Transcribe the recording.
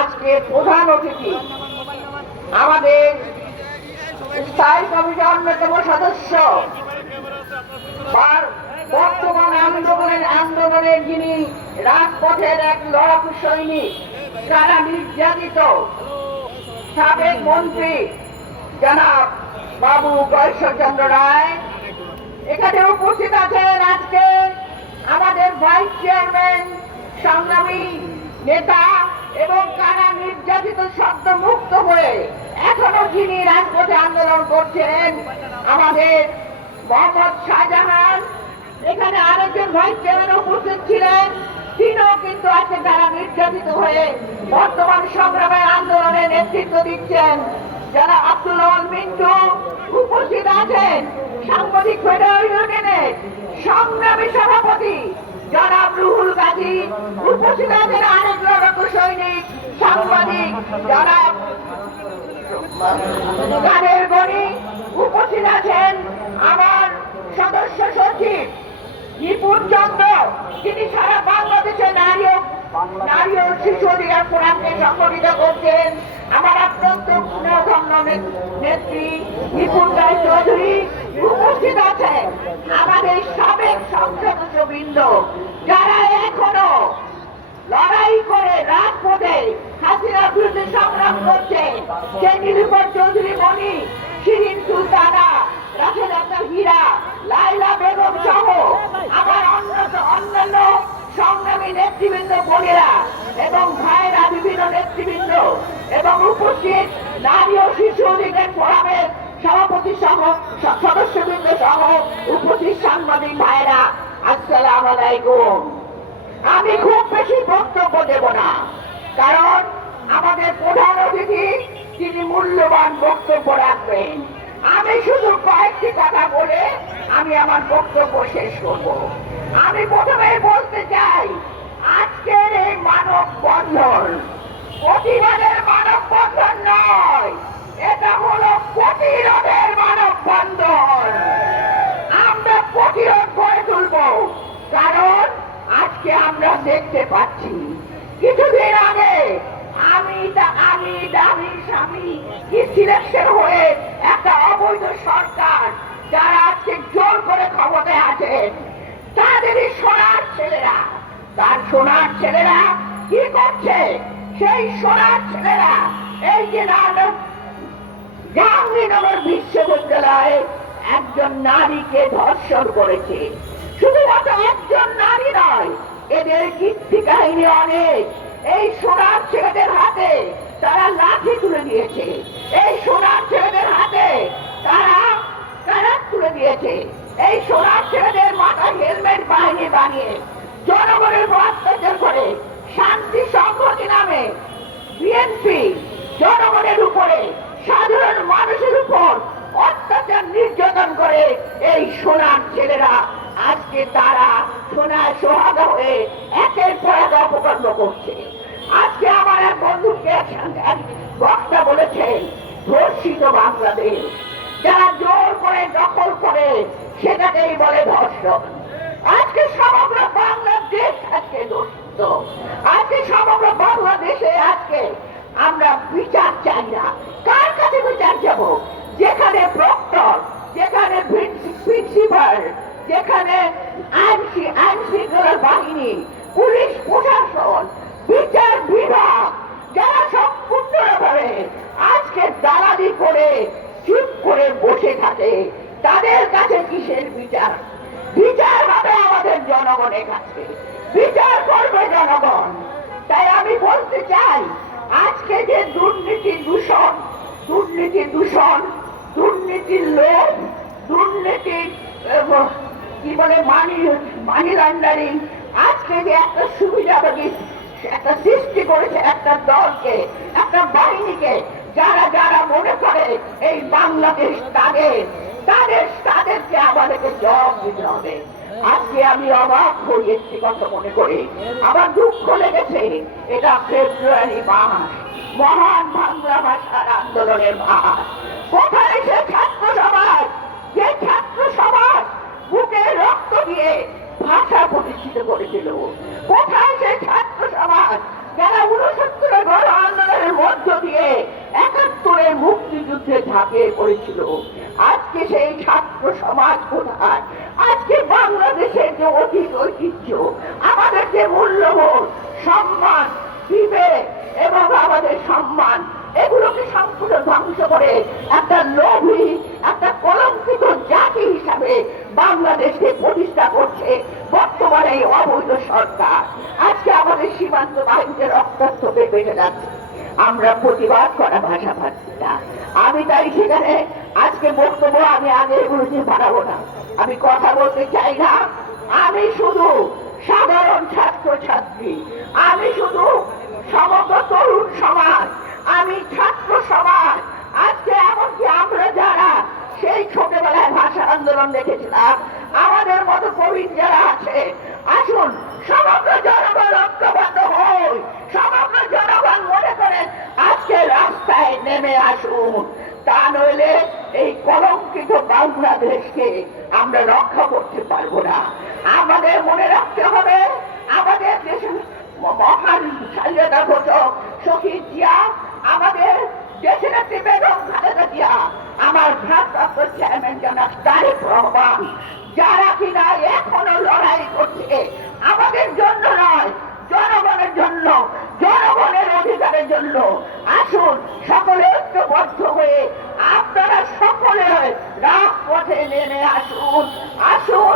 আজকে প্রধান অতিথি আমাদের স্থায়ী কমিটির অন্যতম সদস্য বর্তমান আন্দোলনের আন্দোলনের যিনি রাজপথের এক লড়াকু সৈনিক, যারা নির্যাতিত। সাবেক মন্ত্রী জনাব বাবু বৈশ্বচন্দ্র রায়। এখানে উপস্থিত আছেন আজকে আমাদের ভাইস চেয়ারম্যান, সংগ্রামী নেতা এবং কারা নির্যাতিত শব্দ মুক্ত হয়ে এখনও যিনি রাজপথে আন্দোলন করছেন, আমাদের মোহাম্মদ শাহজাহান, এখানে আরেকজন ভাইস চেয়ারম্যান উপস্থিত ছিলেন, তিনিও কিন্তু আজকে তারা নির্যাতিত হয়ে বর্তমান সংগ্রামের আন্দোলনে নেতৃত্ব দিচ্ছেন, যারা আব্দুল মিন্টু উপস্থিত আছেন, সাংবাদিক ফেডারেল ইউনিয়নের সংগ্রামী সভাপতি জনাব রুহুল গাজী, উপস্থিত আছেন আরেক উপস্থিত আছেন আমার সদস্য সচিব নিপুণ চন্দ্র তিনি সারা বাংলাদেশে নারী ও নারী ও শিশু অধিকার ফোরামকে সংগঠিত করছেন। আমার অত্যন্ত গুণধন্য নেত্রী নিপুণ রায় চৌধুরী উপস্থিত আছে আমাদের সাবেক সংসদস্য বৃন্দ যারা এখনও লড়াই করে রাজপথে হাসিনা বিরুদ্ধে সংগ্রাম করছে, সে নীলুপর চৌধুরী মণি শিরিন সুলতানা, রাশেদ আক্তার হীরা লাইলা বেগম সহ সহ উপস্থিত সাংবাদিক ভাইরা আসসালাম আলাইকুম। আমি খুব বেশি বক্তব্য দেব না, কারণ আমাদের প্রধান অতিথি তিনি মূল্যবান বক্তব্য রাখবেন। আমি শুধু কয়েকটি কথা বলে আমি আমার বক্তব্য শেষ করব। আমি প্রথমে বলতে চাই, আজকের এই মানব বন্ধন প্রতিবাদের মানব বন্ধন আমি দামি স্বামী, কি সিলেকশন হয়ে একটা অবৈধ সরকার যারা আজকে জোর করে ক্ষমতায় আছেন তাদেরই সোনার ছেলেরা, তার সোনার ছেলেরা কি করছে? সেই সোনার ছেলেরা এই যে নাটক জাহাঙ্গীরনগর বিশ্ববিদ্যালয়ে একজন নারীকে ধর্ষণ করেছে। শুধুমাত্র একজন নারী নয়, এদের কীর্তি কাহিনী অনেক। এই সোনার ছেলেদের হাতে তারা লাঠি তুলে দিয়েছে। এই সোনার ছেলেদের হাতে তারা তারা তুলে দিয়েছে। এই সোনার ছেলেদের মাথায় হেলমেট, বাহিনী বানিয়ে জনগণের অত্যাচার করে। শান্তি সংহতি নামে বিএনপি জনগণের উপরে, সাধারণ মানুষের উপর অত্যাচার নির্যাতন করে। এই সোনার ছেলেরা আজকে তারা সোনায় সোহাগা হয়ে একের পর এক অপকর্ম করছে। আজকে আমার এক বন্ধুকে বক্তা বলেছে, ধর্ষিত বাংলাদেশ। যারা জোর করে দখল করে, সেটাকেই বলে ধর্ষণ। আজকে সমগ্র বাংলাদেশ আজকে ধর্ষিত। আজকে সমগ্র জনগণের কাছে। বিচার করবে জনগণ। তাই আমি বলতে চাই, আজকে যে দুর্নীতি দূষণ দুর্নীতি দূষণ, দুর্নীতির লোভ দুর্নীতির কি বলে, মানি মানি লন্ডারিং, আজকে যে একটা সুবিধাবাদী একটা সৃষ্টি করেছে একটা দলকে, একটা বাহিনীকে, যারা যারা মনে করে এই বাংলাদেশ তাদের তাদের, তাদেরকে আমাদেরকে জবাব দিতে হবে। আজকে আমি অবাক হই একটি কথা মনে করি। আমার দুঃখ লেগেছে, এটা ফেব্রুয়ারি মাস। মহান বাংলা ভাষার আন্দোলনের মাস। কোথায় সে ছাত্র সমাজ? যে ছাত্র সমাজ বুকে রক্ত দিয়ে ভাষা প্রতিষ্ঠিত করেছিল? কোথায় সে ছাত্র সমাজ যারা উনসত্তরের গণ আন্দোলনের মধ্য দিয়ে একাত্তরের মুক্তিযুদ্ধে ঝাঁপিয়ে পড়েছিল? আজকে সেই ছাত্র সমাজ কোথায়? আজকে বাংলাদেশের যে অতীত ঐতিহ্য, আমাদের যে মূল্যবোধ, সম্মান, বিবেক এবং আমাদের সম্মান, এগুলোকে সম্পূর্ণ ধ্বংস করে একটা লোভী, একটা কলঙ্কিত জাতি হিসাবে বাংলাদেশকে প্রতিষ্ঠা করছে বর্তমানে এই অবৈধ সরকার। আজকে আমাদের সীমান্ত বাহিনীতে রক্তাক্ত হয়ে বেড়ে যাচ্ছে। আমরা প্রতিবাদ করা ভাষা পাচ্ছি না। আমি তাই সেখানে আজকে বক্তব্য, আমি আগে এগুলোতে বাড়াবো না। আমি কথা বলতে চাই না। আমি শুধু সাধারণ ছাত্র ছাত্রী আমি শুধু সমগ্র তরুণ সমাজ। আমি ছাত্র সমাজ। আজকে এমনকি আমরা যারা সেই ছোটবেলায় ভাষা আন্দোলন দেখেছিলাম, আমাদের মতো প্রবীণ যারা আছে, আসুন, সমগ্র জনগণ ঐক্যবদ্ধ হই। সমগ্র জনগণ মনে করেন আজকে রাস্তায় নেমে আসুন। তা নইলে এই কলঙ্কিত বাংলাদেশকে আমরা রক্ষা করতে পারব না। আমাদের মনে রাখতে হবে, আমাদের দেশের মহান স্বাধীনতা ঘোষক শহীদ জিয়া, আমাদের দেশের একটি বেগম খালেদা জিয়া, আমার ভারপ্রাপ্ত চেয়ারম্যান জনাব তারেক রহমান, যারা কিনা এখনও লড়াই করছে, আমাদের জন্য নয়, জনগণের জন্য, জনগণের অধিকারের জন্য। ঐক্যবদ্ধ হয়ে আপনারা সকলে রাজপথে নেমে আসুন। আসুন।